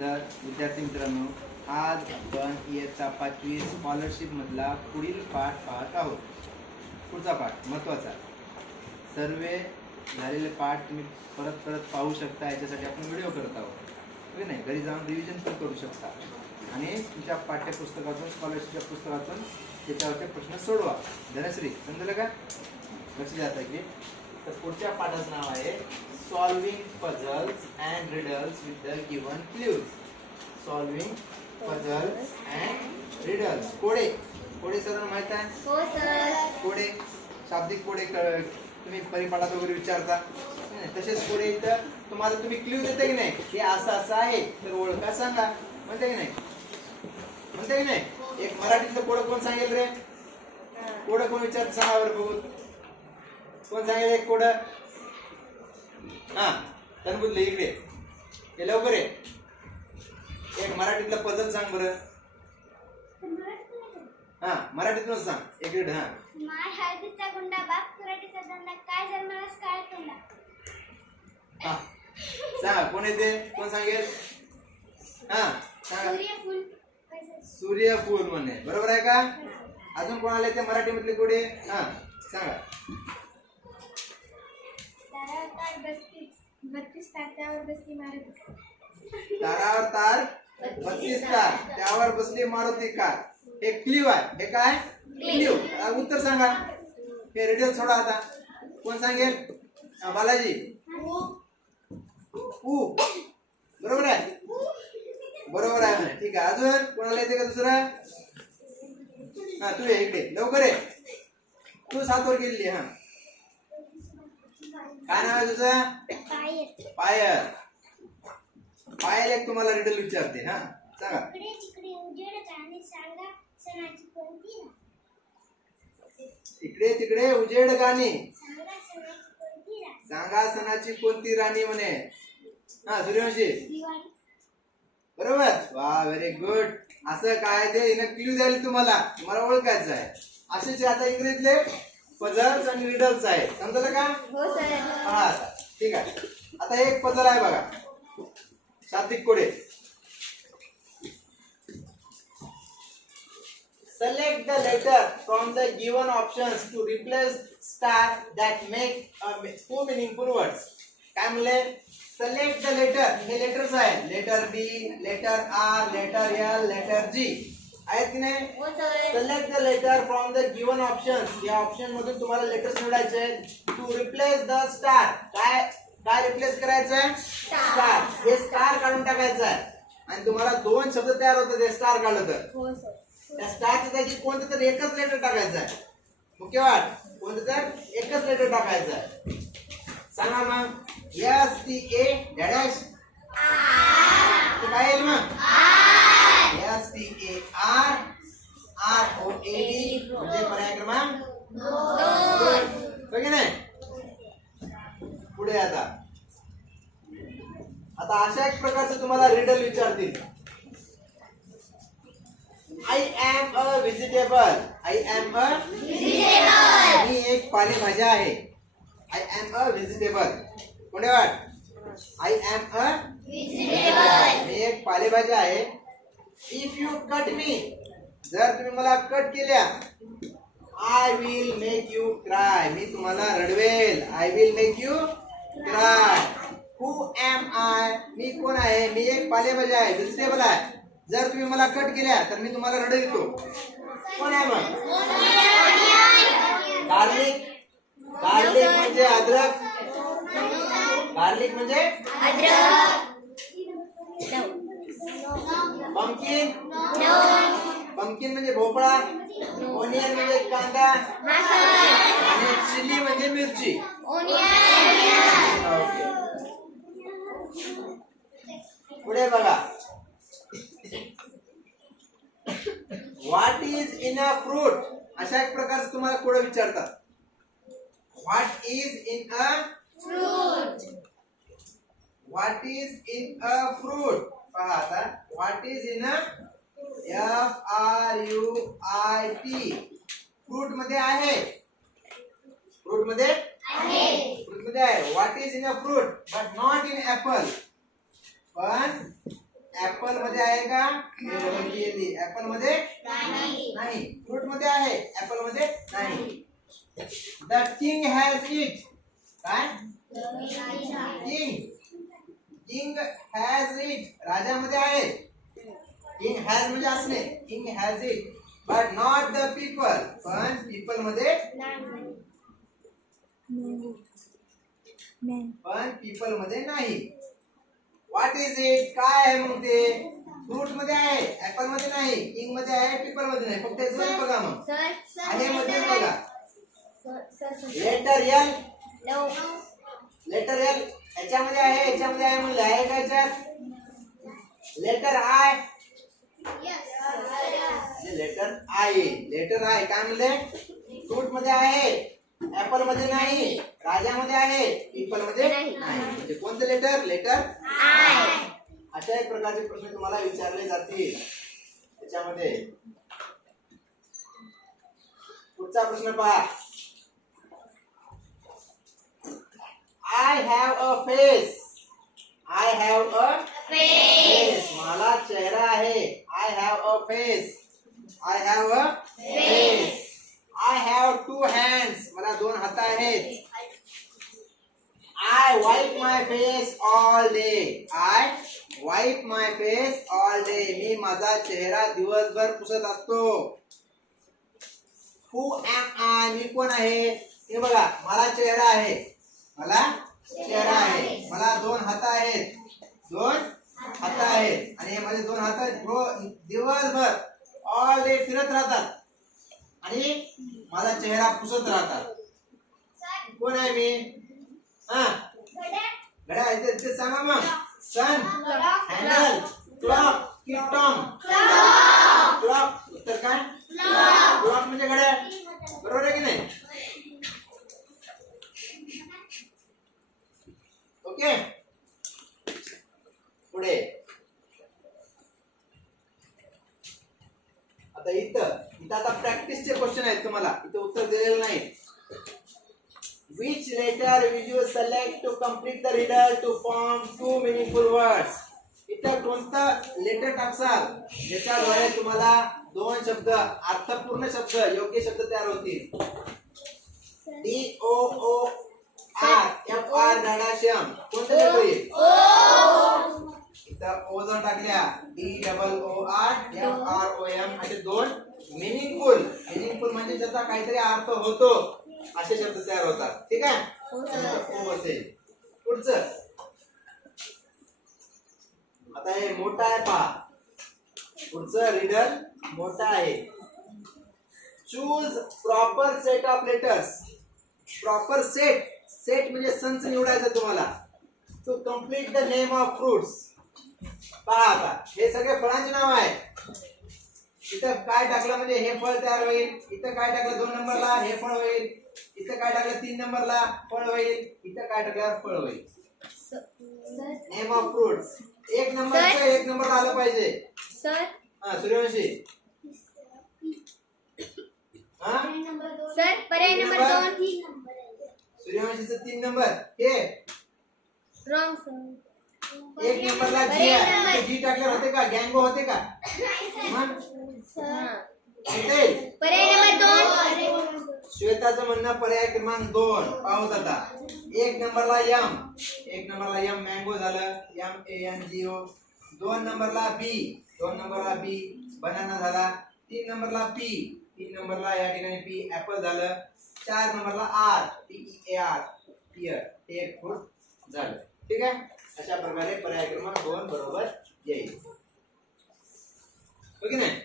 तर विद्यार्थी मित्रांनो, आज आपण इयत्ता 5वी स्कॉलरशिप मधला पुढील पाठ पाहत आहोत. पुढचा पाठ महत्त्वाचा. सर्व झालेले पाठ तुम्ही परत परत पाहू शकता. याच्यासाठी आपण व्हिडिओ करत आहोत. ठीक नाही, घरी जाऊन रिव्हिजन पण करू शकता आणि तुमच्या पाठ्यपुस्तकातून स्कॉलरशिपच्या पुस्तकातून त्याच्यावरचे प्रश्न सोडवा. धनश्री, समजलं का? लक्ष द्या की. तर पुढच्या पाठाचं नाव आहे solving puzzles and riddles with the given clues. Solving puzzles and riddles. कोडे कोडे सर्वांना माहित आहे? हो सर. कोडे, शाब्दिक कोडे तुम्ही परिपाठात वगैरे विचारता. तसेच कोडे इथं तुम्हाला तुम्ही क्ल्यू देते की नाही, हे असं असं आहे तर ओळखा सांगा, म्हणते की नाही? म्हणते की नाही? एक मराठीतलं कोड कोण सांगेल रे? कोड कोण विचारत सांगा बरं बघू. कोण सांगेल एक कोड? हा, तनबुद्धले इकडे हे लवकर आहे. एक मराठीतला पझल सांग बरं. हा, मराठीतूनच सांग एक रीड. हा, माय हळदीचा गुंडा बाप कुराटीचा धंदा काय जन्मालाच काय तोंडा. हा, सांगा कोण येते, कोण सांगेल? हा सांगा. सूर्यफूल. सूर्यफूल म्हणे, बरोबर आहे का? अजून कोणाला येते मराठी मधले कोडे? हा सांगा. तारावर तार 32 तार त्यावर बसली मारुती. तारावर तार 32 तार त्यावर बसली मारुती कार. हे क्ल्यू आहे. हे काय? क्ल्यू. उत्तर सांगा. हे रिडल सोडा आता. कोण सांगेल? बालाजी. ऊ. बरोबर आहे, बरोबर आहे म्हणे. ठीक आहे. अजून कोणाला येते का दुसरा? हा, तू ये इकडे लवकर ये. तू 7 वर गेलेली. हा, काय नाव आहे तुझं? पायल. पायल एक तुम्हाला रिडल विचारते. हा सांगा. इकडे तिकडे उजेड गाणी सांगा सणाची कोणती राणी. सांगा सणाची कोणती राणी म्हणे. हा, सूर्यवंशी. दिवाळी. बरोबर. वा, व्हेरी गुड. असं काय ते हिनं क्ल्यू द्यायला तुम्हाला ओळखायचं आहे. असेच आता इंग्रजीतले पझल्स आणि रिडल्स आहे. समजलं का? हो सर. हा, ठीक आहे. आता एक पझल आहे बघा, शाब्दिक कोडे. Select the letter from the given options to replace star that make two meaningful words. काय म्हणले? Select the letter. हे लेटर्स आहे. Letter B, letter R, letter L, letter G आहेत की नाही? हो sir. Select the letter from the given options. या option मधून तुम्हाला लेटर्स निवडायचे आहेत. To replace the star. काय रिप्लेस करायचं आहे? स्टार. हे स्टार काढून टाकायचं आहे आणि तुम्हाला दोन शब्द तयार होतात हे स्टार काढलं तर. हो सर. त्या स्टारच्या जागी कोणतं तर एकच लेटर टाकायचं आहे. मुख्य वाट कोणतं तर एकच लेटर टाकायचं आहे. सांगा मग. STA डॅश काय येईल मग? STAR ROAD म्हणजे पर्याय क्रमांक 2. नाही? पुढे आता अशा एक प्रकारचं तुम्हाला रिडल विचारतील. I am a vegetable. I am a vegetable. मी एक पालेभाज्या आहे. I am a vegetable. कोणी वाट? I am a vegetable. मी एक पालेभाज्या आहे. If you cut me, जर तुम्ही मला कट केल्या, I will make you cry. मी तुम्हाला रडवेल. I will make you cry. Who am I? मी कोण आहे? मी एक पालेभाज्या आहे, व्हेजिटेबल आहे. जर तुम्ही मला कट केल्या तर मी तुम्हाला रडवितो. कोण आहे मग? गार्लिक. गार्लिक म्हणजे अद्रक. गार्लिक म्हणजे अद्रक. पंपकिन. पंपकिन म्हणजे भोपळा. ओनियन म्हणजे कांदा. आणि चिली म्हणजे मिरची. ओके. पुढे बघा. What is in a fruit. अशा एक प्रकारचं तुम्हाला कोड विचारतात. What is in a fruit. What is in a fruit. पहा आता. What is in a FRUIT. Fruit मध्ये आहे. फ्रूट मध्ये आहे. What is in a fruit but not in apple. पण ऍपल मध्ये आहे का? ऍपल मध्ये नाही. फ्रूट मध्ये आहे, ऍपल मध्ये नाही. The king has it. काय? King has it. राजामध्ये आहे. किंग हॅज म्हणजे असणे. King has it but not the people. पण पीपल मध्ये पण पीपल मध्ये नाही. What is it? काय आहे मग ते? फ्रूट मध्ये आहे, ऍपल मध्ये नाही, किंग मध्ये आहे, पीपल मध्ये नाही. फक्त एक बघा मग आहे मध्ये बघा. Letter L. लेटर एल याच्यामध्ये आहे, याच्यामध्ये आहे म्हणलं आहे का याच्यात? Letter I. Letter I. Letter I काय म्हणले? फ्रूट मध्ये आहे, ऍपल मध्ये नाही, राजामध्ये आहे, पीपल मध्ये नाही. म्हणजे कोणतं लेटर? Letter I. अशा एक प्रकारचे प्रश्न तुम्हाला विचारले जातील त्याच्यामध्ये. पुढचा प्रश्न पहा. I have a face. I have a face. मला चेहरा आहे. I have a face. I have a face. I have two hands. मला दोन हात आहेत. I wipe my face all day. I wipe my face all day. मी माझा चेहरा दिवसभर पुसत असतो. Who am I? मी कोण आहे? हे बघा, मला चेहरा आहे. मला चेहरा आहे. मला दोन हात आहेत. दोन हात आहेत आणि हे माझे दोन हात दिवसभर ऑल डे फिरत राहतात आणि माझा चेहरा पुसत राहतात. कोण आहे मी? हा, घड्याळ आहे ते सांगा मग. सन, हँडल, क्लॉक की टॉम? क्लॉक. उत्तर काय? क्लॉक म्हणजे घड्याळ. बरोबर आहे की नाही? ओके. पुढे आता इथं आता प्रॅक्टिसचे क्वेश्चन आहेत तुम्हाला. इथं उत्तर दिलेलं नाही. Which letter will you select to complete the riddle to form two meaningful words? इथं कोणतं लेटर टाकसाल ज्याच्याद्वारे तुम्हाला दोन शब्द, अर्थपूर्ण शब्द, योग्य शब्द तयार होतील. DOOR डॅडाशम कोणतं लेटर येईल? इथं ओ जर टाकल्या DOORFROM असे दोन मिनिंगफुल म्हणजे ज्याचा काहीतरी अर्थ होतो असे शब्द तयार होतात. ठीक आहे? ओ असेल. पुढचं आता हे मोठा आहे पहा. पुढचं रिडल मोठा आहे. Choose proper set of letters. Proper set. Set म्हणजे संच निवडायचा तुम्हाला. To complete the name of fruits. पहा आता हे सगळे फळांचे नाव आहे. इथं काय टाकलं म्हणजे हे फळ तयार होईल. इथं काय टाकलं 2 नंबरला हे फळ होईल. इथं काय टाकलं 3 नंबरला फळ होईल. इथं काय टाकल्यावर फळ होईल. Name of fruits. 1 नंबरचं 1 नंबर आलं पाहिजे. सर हा सूर्यवंशी. हा सर पर्याय नंबर 2. सूर्यवंशीचं 3 नंबर. हे रॉंग सर. 1 नंबरला जी आहे. जी टाकल्यावर होते का? गँगो होते का? मग पर्याय नंबर 2. श्वेताचं म्हणणं पर्याय क्रमांक 2. पाहू आता. 1 नंबरला यम. 1 नंबरला यम मँगो झालं. MANGO. 2 नंबरला बी. 2 नंबरला बी बनाना झाला. 3 नंबरला पी. 3 नंबरला या ठिकाणी पी ऍपल झालं. 4 नंबरला आर PEAR पियर. हे एक फ्रूट झालं. ठीक आहे? अशा प्रकारे पर्याय क्रमांक 2 बरोबर येईल. हो की नाही?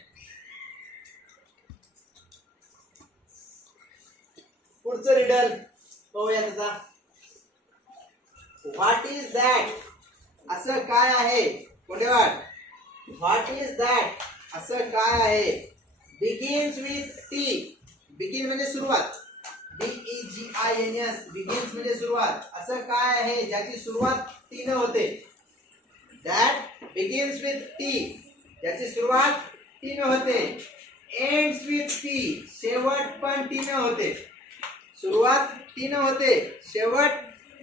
पुढचं रिडल पाहूया त्याचा. What is that? असं काय आहे? कोणेवाड. What is that? असं काय आहे? Begins with T. बिगिन म्हणजे सुरुवात. BEGINS बिगिन्स म्हणजे सुरुवात. असं काय आहे ज्याची सुरुवात टी ने होते? That begins with T. ज्याची सुरुवात टी ने होते. Ends with T. शेवट पण टी ने होते. सुरुवात टी ने होते, शेवट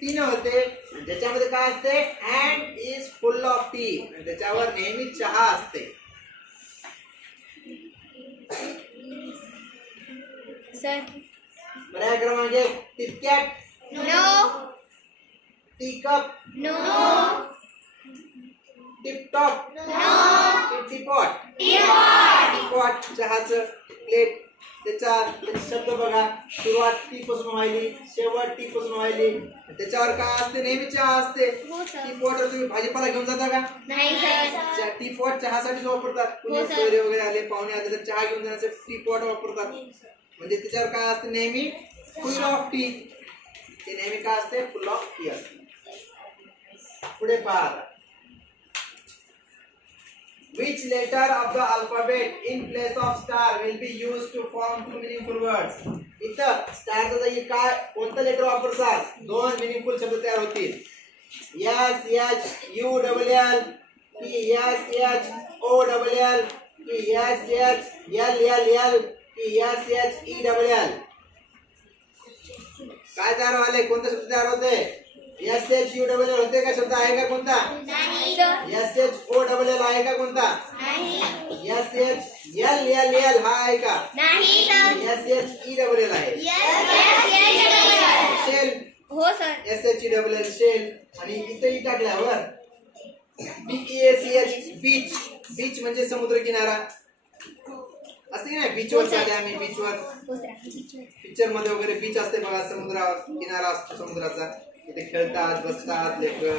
टी ने होते ज्याच्यामध्ये काय असते, and is full of tea, त्याच्यावर नेहमी चहा असते. सर पर्याय क्रमांक 1 tipcat, no teacup, no tip top, no teapot. Teapot चहाचं प्लेट, त्याचे शब्द बघा, सुरुवात टी पासून व्हायली, शेवट टी पासून व्हायली, त्याच्यावर काय असते, नेहमी चहा असते. हो सर. टीपॉटवर तुम्ही भाजीपाला घेऊन जाता का? नाही सर. टीपॉट चहासाठीच वापरतात. कुणी हो सर. सोयरे वगैरे आले, पाहुणे आले तर चहा घेऊन जाण्यासाठी टीपॉट वापरतात. म्हणजे त्याच्यावर काय असते, नेहमी फुल ऑफ टी. ते नेहमी काय असते, फुल ऑफ टी असते. पुढे पहा. Which letter of the alphabet in place of star will be used to form two meaningful words? इथं स्टारच्या जागी काय कोणतं लेटर वापरतात, दोन मिनिंगफुल शब्द तयार होतील. S H U double L की S H O double L की S H L L L की S H E double L. काय तयार व्हायले, कोणते शब्द तयार होते? S H U double L होते का शब्द, आहे का कोणता? नाही sir. S H O double L आहे का कोणता? नाही. S H L L L हा आहे का? नाही sir. S H E double L आहे. यस. शेल, हो sir. S H E double L shell. आणि इथे ई टाकल्यावर B E A C H beach. Beach म्हणजे समुद्र किनारा असते की नाही, बीचवर चालले आम्ही, बीचवर हो सर. पिक्चर मध्ये वगैरे बीच असते बघा, समुद्रावर किनारा असतो समुद्राचा, इथे खेळतात बसतात लेकरं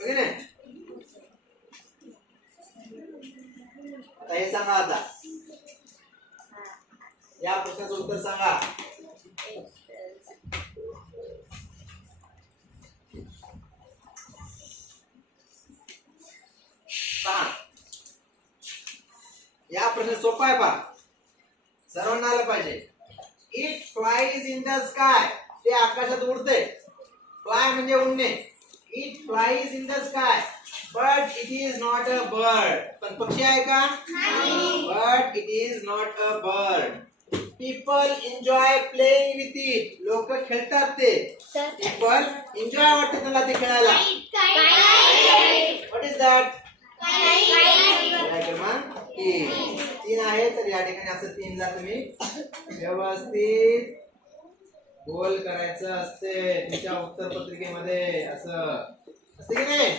बघे ना. आता हे सांगा, आता या प्रश्नाचं उत्तर सांगा. या प्रश्न सोपा आहे पहा, सर्वांना आलं पाहिजे. It flies in the sky, ते आकाशात उडते. फ्लाय म्हणजे उडणे. It flies in the sky but it is not a bird. पण पक्षी आहे का? But it is not a bird. People enjoy playing with it, लोक खेळतात ते. सर. पीपल एन्जॉय वाटतं त्यांना ते खेळायला. What is that? क्रमांक 3 आहे. तर या ठिकाणी असं 3 ला तुम्ही व्यवस्थित गोल करायचं असते. तुमच्या उत्तर पत्रिकेमध्ये असं असते की नाही.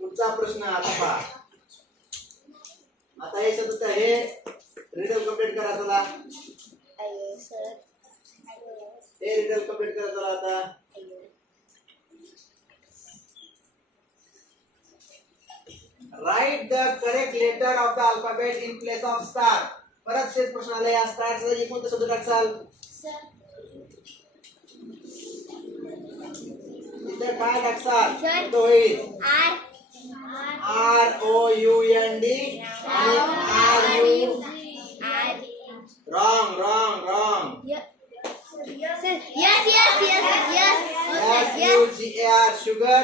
पुढचा प्रश्न आता पहा. आता हे शब्द हे रिडल कंप्लीट करा चला. हे रिडल कंप्लीट करा चला. आता write the correct letter of the alphabet in place of star. परत शेष प्रश्न आला, या स्टारचा जागी कोणता शब्द टाकसाल? इथे काय टाकसाल? सर. तो होईल R. R O U N D आणि R U. R. wrong wrong wrong. Sir. Yes yes yes yes. S U G A R sugar,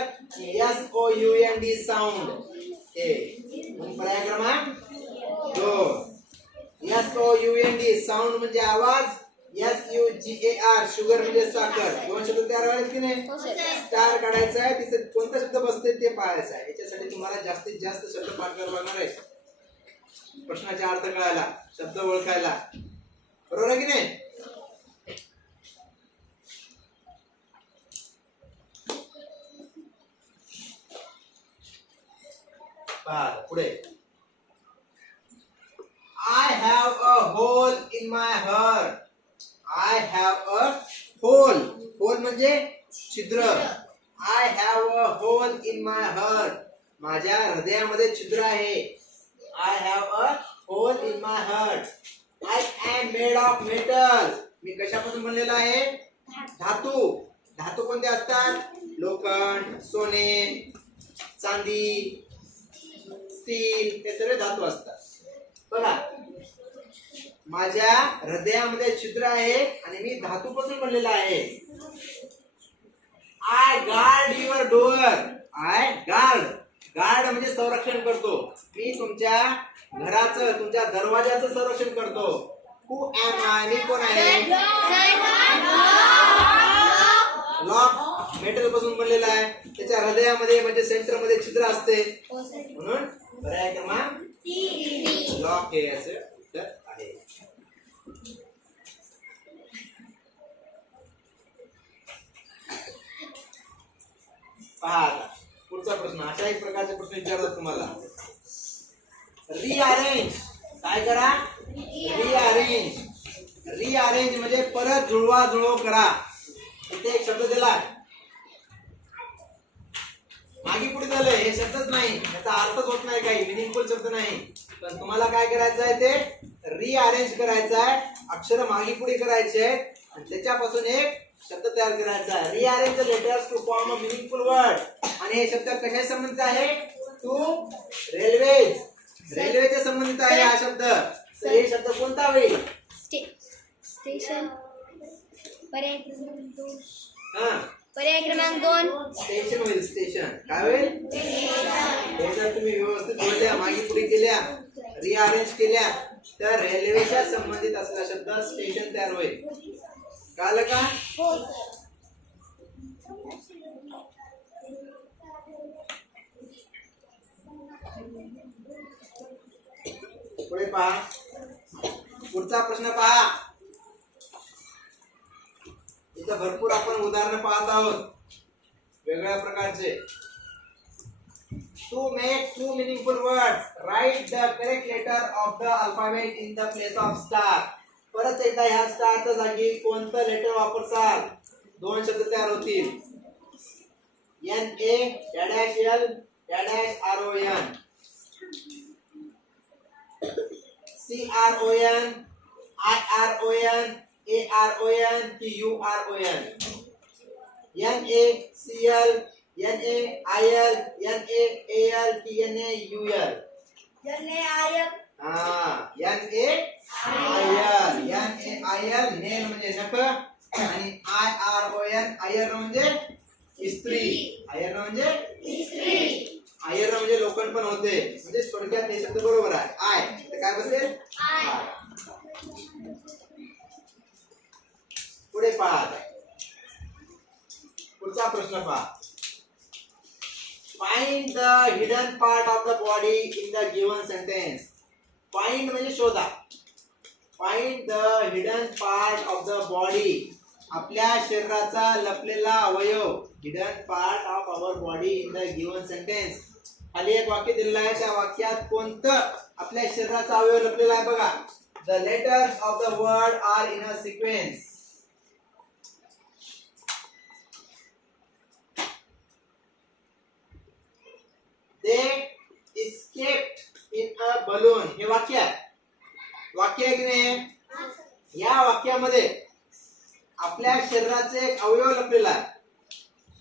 S O U N D sound. पर्याय क्रमांक 2. S O U N D sound म्हणजे आवाज, S U G A R sugar म्हणजे साखर. दोन शब्द तयार व्हायचे की नाही. स्टार काढायचा आहे, तिथे कोणता शब्द बसते ते पाहायचं आहे. याच्यासाठी तुम्हाला जास्तीत जास्त शब्द पाठ करावा लागणार आहे, प्रश्नाचा अर्थ कळायला, शब्द ओळखायला. बरोबर आहे की नाही. पुढे. I have a hole in my heart. I have a hole. Hole म्हणजे छिद्र. I have a hole in my heart. माझ्या हृदयामध्ये छिद्र आहे. I have a hole in my heart. I am made of metal. मी कशापासून बनलेला आहे? धातू. धातू कोणते असतात? लोखंड, सोने, चांदी, स्टील, हे सगळे धातू असतात. बघा, माझ्या हृदयामध्ये छिद्र आहे आणि मी धातूपासून बनलेला आहे. I guard your door. I guard. Guard म्हणजे संरक्षण करतो. मी तुमच्या घराचं, तुमच्या दरवाजाचं संरक्षण करतो. Who am I? मी कोण आहे? सर लॉक मेटल पासून बनलेला आहे. त्याच्या हृदयामध्ये म्हणजे सेंटर मध्ये छिद्र असते. हो सर म्हणून पर्याय क्रमांक लॉक हे याचे उत्तर आहे. पहा आता पुढचा प्रश्न. अशा एक प्रकारचे प्रश्न विचारतात तुम्हाला. रिअरेंज. काय करा? रिअरेंज. रिअरेंज म्हणजे परत जुळवाजुळव करा. इथे एक शब्द दिला, मागे पुढे झालंय हे शब्दच नाही, त्याचा अर्थच होत नाही, काही मिनिंगफुल शब्द नाही. पण तुम्हाला काय करायचं आहे? ते रिअरेंज करायचं आहे. अक्षर मागे पुढे करायचे आणि त्याच्यापासून एक शब्द तयार करायचा आहे. Rearrange the letters to form a meaningful word. आणि हे शब्द कशाशी संबंधित आहे? To railways. रेल्वेच्या संबंधित आहे हा शब्द. तर हे शब्द कोणता होईल? स्टेशन. पर्याय क्रमांक 2. हा, पर्याय क्रमांक 2. स्टेशन होईल. स्टेशन काय होईल? हे जर तुम्ही व्यवस्थित जोडल्या, मागे पुढे केल्या, रिअरेंज केल्या, तर रेल्वेच्या संबंधित असलेला शब्द स्टेशन तयार होईल. कळलं का? पुढे पहा. पुढचा प्रश्न पहा. इथं भरपूर आपण उदाहरणं पाहत आहोत वेगळ्या प्रकारचे. To make two meaningful words, write the correct letter of the alphabet in the place of star. परत एकदा ह्या स्टारच्या जागी कोणतं लेटर वापरसाल? दोन शब्द तयार होतील. NA-L-RON, CRON, IRON, ARON की URON, NACL, NAIL, NAAL की NAUL. हा, NAIL नेल म्हणजे नख आणि IRON आयर्न म्हणजे इस्त्री. आयर्न म्हणजे आयर्न म्हणजे लोखंड पण होते. म्हणजे थोडक्यात हे शब्द बरोबर आहे. आय तर काय बसेल? पुढे पहा. पुढचा प्रश्न पहा. Find the hidden part of the body in the given sentence. Find म्हणजे शोधा. Find the hidden part of the body. आपल्या शरीराचा लपलेला अवयव. Hidden part of our body in the given sentence. खाली एक वाक्य दिलेलं आहे. त्या वाक्यात कोणतं आपल्या शरीराचा अवयव लपलेला आहे बघा. The letters of the word are in a sequence. They escaped in a balloon. हे वाक्य आहे. वाक्य आहे की नाही? या वाक्यामध्ये आपल्या शरीराचे एक अवयव लपलेला आहे.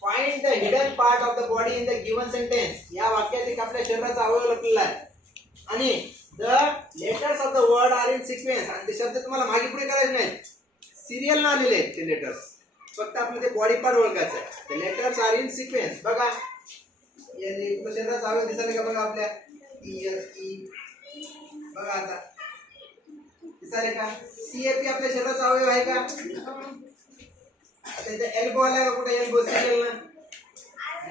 Find the hidden part of the body in the given sentence. या वाक्यात एक आपल्या शरीराचा अवयव लपलेला आहे आणि the letters of the word are in sequence. आणि ते शब्द तुम्हाला मागे पुढे करायचे नाहीत, सिरियल न आलेले आहेत ते लेटर्स. फक्त आपलं ते बॉडी पार्ट ओळखायचं आहे. The letters are in sequence. बघा शरीराचा अवयव दिसायला का बघा आपल्या ई. बघा आता दिसायला का? CAP आपल्या शरीराचा अवयव आहे का? त्याचा एल्बो आला का? कुठे एल्बो? सिरियल ना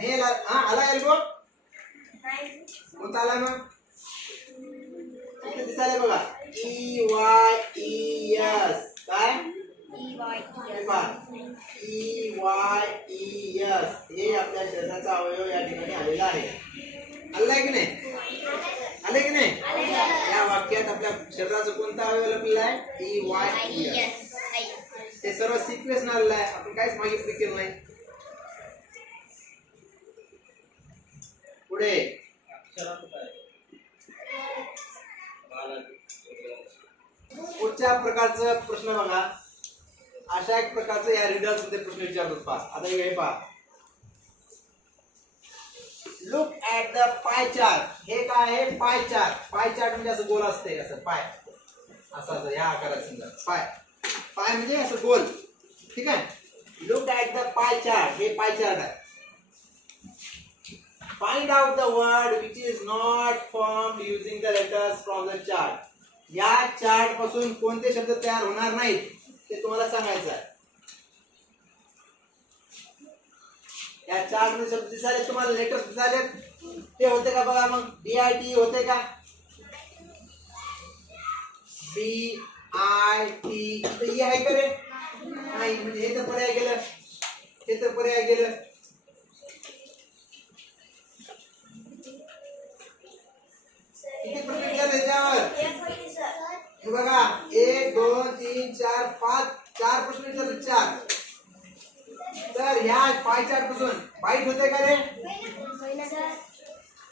नेल आला एल्बो? कोणता आला मग? इथे दिसायला बघा EYES. काय? EYES. हे आपल्या शरीराचा अवयव या ठिकाणी आलेला आहे. आलाय की नाही? आले की नाही? या वाक्यात आपल्या शरीराचा कोणता अवयव लपलेला आहे? EYES. ते सर्व सिक्वेन्स आलेला आहे. आपण काहीच मागे पुढे केलं नाही. पुढे पुढच्या प्रकारचा प्रश्न बघा. अशा एक प्रकारचं या रिडल्स मध्ये प्रश्न विचारतात पहा. आता हे पहा. Look at the pie chart. हे काय आहे? Pie chart. पाय चार्ट म्हणजे असं गोल असते, असं पाय असं या आकारात समजा. पाय पाय म्हणजे असं गोल. ठीक आहे. Look at the pie chart. हे पाय चार्ट आहे. Find out the word which is not formed using the letters from the chart. या चार्ट पासून कोणते शब्द तयार होणार नाहीत ते तुम्हाला सांगायचं आहे. या चार्ट मध्ये शब्द दिसाले तुम्हाला, लेटर दिसाले, ते होते का बघा. मग BIT होते का? BIT तर आहे का रे? नाही. म्हणजे हे तर पर्याय गेलं, हे तर पर्याय गेलं. किती प्रश्न विचारले त्याच्यावर? हे बघा 1 2 3 4 5 4 प्रश्न विचारले, 4. तर ह्या पाय चार्ट पासून बाईट होते का रे?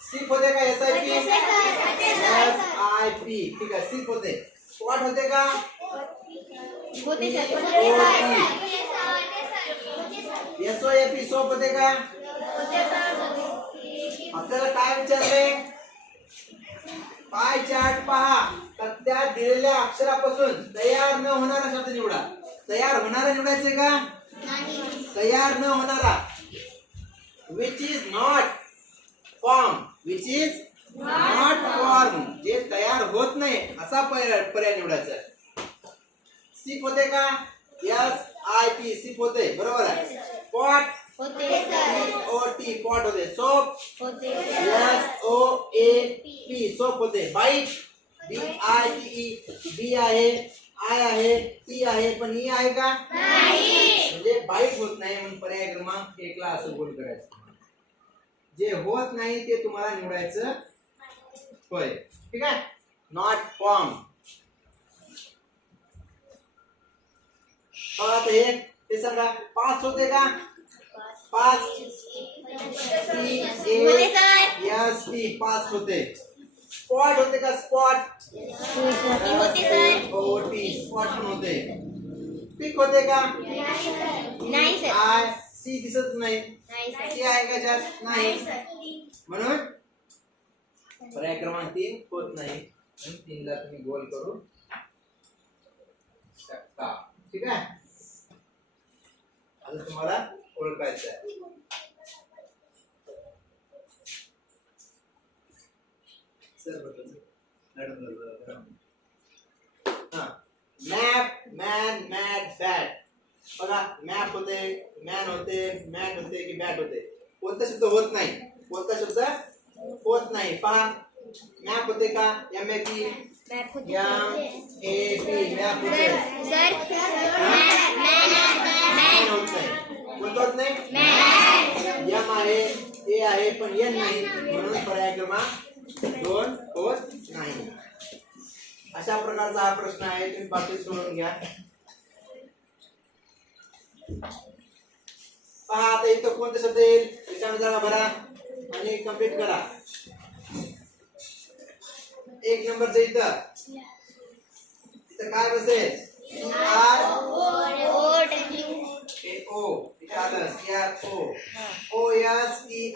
सिप होते का? SIP SIP ठीक आहे, सिप होते. स्पॉट होते का? होते सर. SOAP सोप होते का? आपल्याला काय विचारले? पाय चार्ट पहा, तर त्या दिलेल्या अक्षरापासून तयार न होणारा शब्द निवडा. तयार होणारा निवडायचे का? तयार न होणारा. Which is not form, which is not form, जे तयार होत नाही असा पर्याय निवडायचा. सिप होते का? SIP सिप होते, बरोबर आहे. पॉट होते सर. OT पॉट होते. सोप होते SOAP सोप होते. बाईट BITE B आहे, I आहे, T आहे, पण E आहे का? म्हणजे बाईट होत नाही, म्हणून पर्याय क्रमांक 1 ला असं बोल करायचं. जे होत नाही ते तुम्हाला निवडायचं होय. ठीक आहे. Not form. आता हे सांगा, पास होते का? पास CAST पास होते. स्पॉट होते का? स्पॉट होते सर. OT स्पॉट पण होते. पिक होते का? नाही सर. C दिसत नाही. C आहे का त्यात? नाही. म्हणून पर्याय क्रमांक 3 होत नाही. 3 ला तुम्ही गोल करू शकता. ठीक आहे. आता तुम्हाला ओळखायचं आहे. Map man mat bat. बघा मॅप होते, मॅन होते, मॅट होते की बॅट होते. कोणता शब्द होत नाही? कोणता शब्द होत नाही? पहा मॅप होते का? MAP मॅप होते MAP मॅप होते. सर. मॅन होत नाही. कोणतं होत नाही? M आहे, A आहे, पण N नाही, म्हणून पर्याय क्रमांक 2 होत नाही. अशा प्रकारचा हा प्रश्न आहे. तुम्ही बाकी सोडून घ्या. पहा आता इथं कोणता शब्द येईल? रिकामी जागा भरा आणि कंप्लीट करा. 1 नंबरचं इथं काय बसेल? CRO इथं आलं. CRO OSTRICH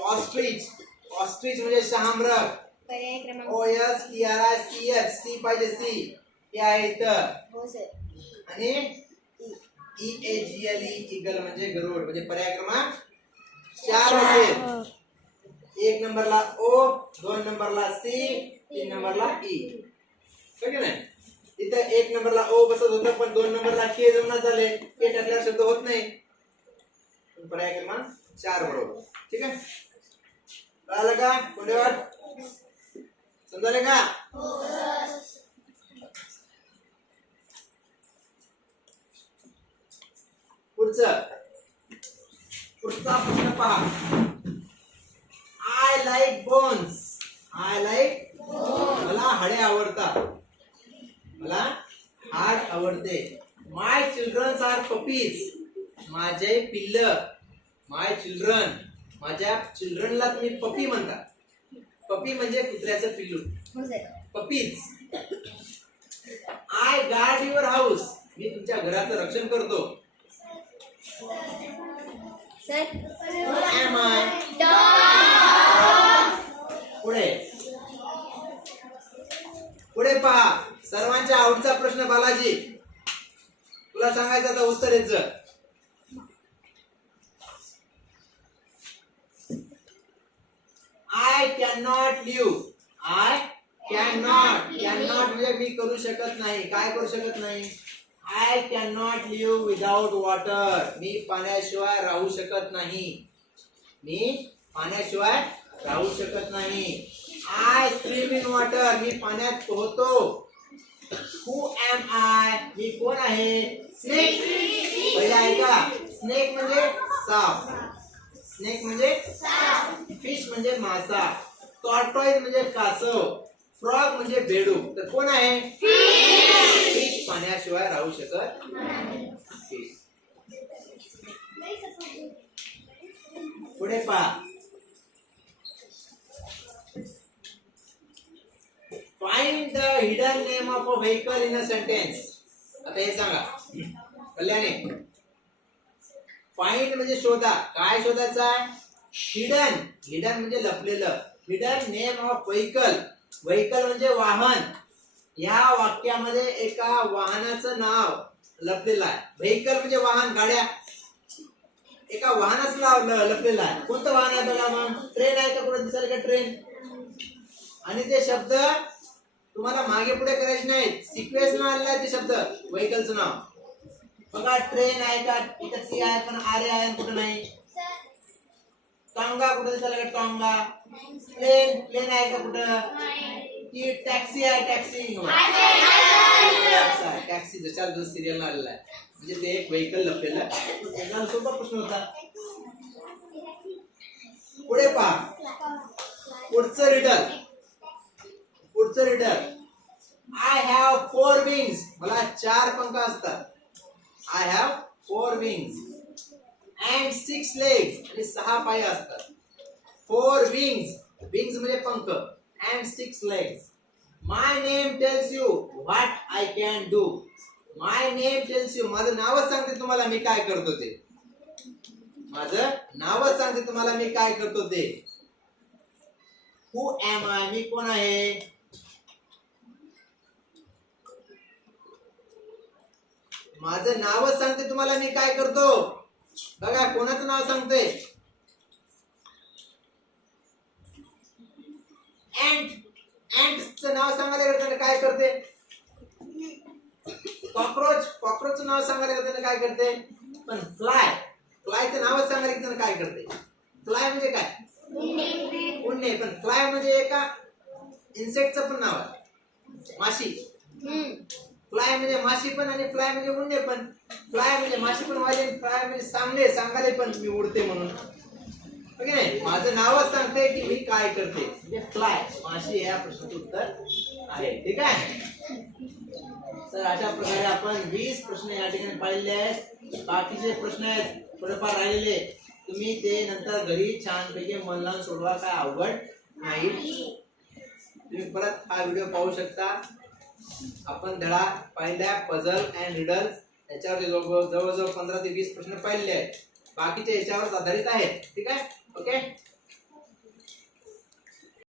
ostrich. ऑस्ट्रिच म्हणजे शहामृग. पर्याय क्रमांक OSTRICH सी पाहिजे. सी हे आहे इथं. हो सर. आणि EAGLE ईगल म्हणजे गरुड. म्हणजे पर्याय क्रमांक 4 असेल. 1 नंबरला O, 2 नंबरला C, 3 नंबरला E. कळलं नाही? इथं 1 नंबरला O बसत होतं, पण 2 नंबरला K जमना झाले. K टाकल्यावर शब्द होत नाही. पर्याय क्रमांक 4 बरोबर. ठीक आहे. कळलं का? पुढे वाट समजले का? पुढचा प्रश्न पहा. I like bones. I like मला हाडे आवडतात. मला हाड आवडते. माय चिल्ड्रन आर पपीज. माझे पिल्ल. माय चिल्ड्रन. माझ्या चिल्ड्रनला तुम्ही पपी म्हणता. पपी म्हणजे कुत्र्याचं पिल्लू. हो sir. Puppies. I guard your house. मी तुमच्या घराचं रक्षण करतो. सर. Am I? पुढे पुढे पहा. सर्वांच्या आवडीचा प्रश्न बालाजी. तुला सांगायचं आता उत्तर याचं. I cannot live. I cannot म्हणजे मी करू शकत नाही. काय करू शकत नाही? I can not live without water. मी पाण्याशिवाय राहू शकत नाही. मी पाण्याशिवाय राहू शकत नाही. I swim in water. मी पाण्यात पोहतो. Who M I. मी कोण आहे? स्नेक. पहिला आहे का? स्नेक म्हणजे साप. स्नेक म्हणजे फिश म्हणजे मासा. टॉर्टॉइज म्हणजे कासव. फ्रॉग म्हणजे बेडूक. तर कोण आहे? फिश पाण्याशिवाय राहू शकत फिश. पुढे पहा. Find the hidden name of a vehicle in a sentence. आता हे सांगा कल्याणे. फाइंड म्हणजे शोधा. काय शोधायचं आहे? हिडन. हिडन म्हणजे लपलेलं. Hidden name of vehicle. Vehicle म्हणजे वाहन. या वाक्यामध्ये एका वाहनाचं नाव लपलेलं आहे. व्हेकल म्हणजे वाहन, गाड्या. एका वाहनाचं नाव लपलेलं आहे. कोणतं वाहन आहे बघा मग? ट्रेन आहे का? कुठे दिसेल का ट्रेन? आणि ते शब्द तुम्हाला मागे पुढे करायचे नाहीत. सिक्वेन्स न आलेला आहे ते शब्द. व्हेकलचं नाव बघा. ट्रेन आहे का? इथं सी आहे पण आर आहे कुठं नाही. टांगा कुठं दिसेल का? टांगा. प्लेन. प्लेन आहे का कुठं? की टॅक्सी आहे? टॅक्सी. टॅक्सी जशाला सिरियल आलेला आहे. म्हणजे ते एक व्हेकल लपलेलं आहे. एक्झाम सोपा प्रश्न होता. पुढे पहा. पुढचं रिडल. पुढचं रिडल. I have 4 wings. मला 4 पंख असतात. I have 4 wings and 6 legs. आणि 6 पाय असतात. 4 विंग्स. विंग्स म्हणजे पंख. And 6 legs. My name tells you what I can do. My name tells you. माझं नावच सांगते तुम्हाला मी काय करतो ते. माझं नावच सांगते तुम्हाला मी काय करतो ते. Who M I. मी कोण आहे? माझं नावच सांगते तुम्हाला मी काय करतो. बघा कोणाचं नाव सांगते? अँट. अँटचं नाव सांगायला गेलं काय करते? कॉकरोच. कॉकरोचचं नाव सांगायला गेलं काय करते? पण फ्लाय. फ्लायचं नावच सांगायला गेलं काय करते? फ्लाय म्हणजे काय? उडणे. पण फ्लाय म्हणजे एका इन्सेक्टचं पण नाव आहे. माशी. फ्लाय म्हणजे माशी पण आणि फ्लाय म्हणजे उडणे पण. फ्लाय म्हणजे माशी पण वाजले. फ्लाय म्हणजे सांगायला पण मी उडते म्हणून. ओके नाही. माझं नावच सांगते की मी काय करते. म्हणजे फ्लाय माशी या प्रश्नाचं उत्तर आहे. ठीक आहे. तर अशा प्रकारे आपण 20 प्रश्न या ठिकाणी पाहिले आहेत. बाकीचे प्रश्न आहेत थोडेफार राहिलेले. तुम्ही ते नंतर घरी छानपैकी मन लावून सोडवा. काय अवघड नाही. तुम्ही परत हा व्हिडिओ पाहू शकता. आपण धडा पाहिला पझल अँड रिडल्स. याच्यावर जवळजवळ 15 ते 20 प्रश्न पाहिले आहेत. बाकीचे याच्यावर आधारित आहेत. ठीक आहे. ओके.